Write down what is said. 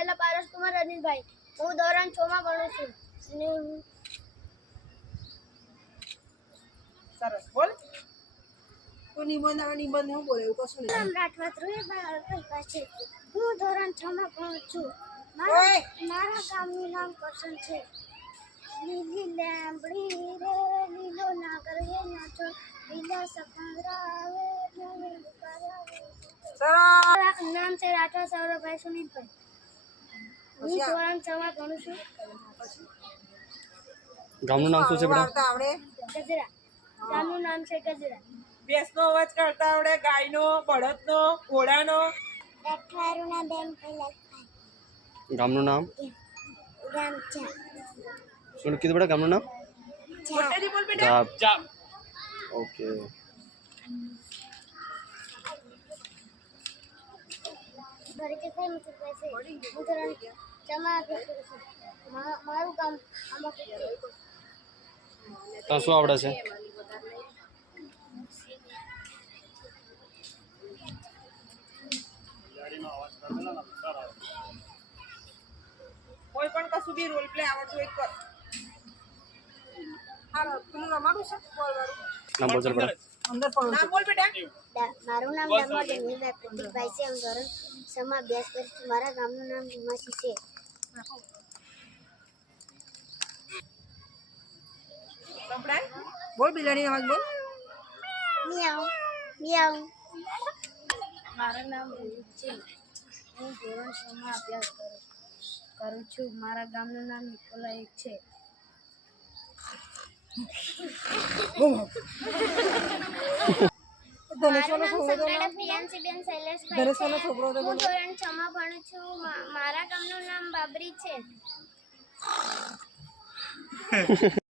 વાઘેલા પારસકુમાર અનિલભાઈ. હું ધોરણ 6 માં ભણું છું અને સરસ બોલ. તો નિબંધ હું બોલે એવું કશું નહીં. નામ રાઠવા ધ્રુવીભાઈ અલ્પેશભાઈ છે. હું ધોરણ 6 માં ભણું છું. ઓય! મારા ગામનું નામ કરશન છે. લીલી લેમડી રે લીલો નાગર હે નાચો લીલા સફંગરા આવે સરસ. નામ છે રાઠવા સૌરભભાઈ સુનિલભાઈ. હું ધોરણ 6 માં ભણું છું. ગામનું નામ શું છે બેટા? આવડતા આવડે. ગજરા. ગામનું નામ છે ગજરા. ભેંસનો અવાજ કાઢતા આવડે, ગાયનો, બળદનો, ઘોડાનો. રાઠવારુના બેન પહેલા ગામનું નામ ગામ છે શું કીધું બેટા? ગામનું નામ મોટેથી બોલ બેટા. જાપ. ઓકે. ભરતભાઈ મુતુભાઈ છે. હું ધોરણ 6 માં અભ્યાસ કરું છું. મારું ગામ આંબાપુર છે. તને શું આવડે છે? કોઈ પણ કશું બી રોલ પ્લે આવડતું એક કર. હા પેલું રમાડું છે બોલ વાળું. નામ બોલ ચાલ બેટા. અંદર પડું. નામ બોલ બેટા. મારું નામ ડામોર જમીલભાઈ પ્રતિકભાઈ છે. હું ધોરણ 6 માં અભ્યાસ કરું છું. મારા ગામનું નામ હિમાસી છે. સંભળાય બોલ. બિલાડી અવાજ બોલ. મિયાઉ મિયાઉ. મારું નામ રોહિત છે. હું ધોરણ 6 માં અભ્યાસ કરું છું. મારા ગામનું નામ નિકોલા એક છે. મારું નામ સંગાડા પ્રિયાંશીબેન શૈલેષભાઈ છે. હું ધોરણ 6 માં ભણું છું. મારા ગામનું નામ બાબરી છે.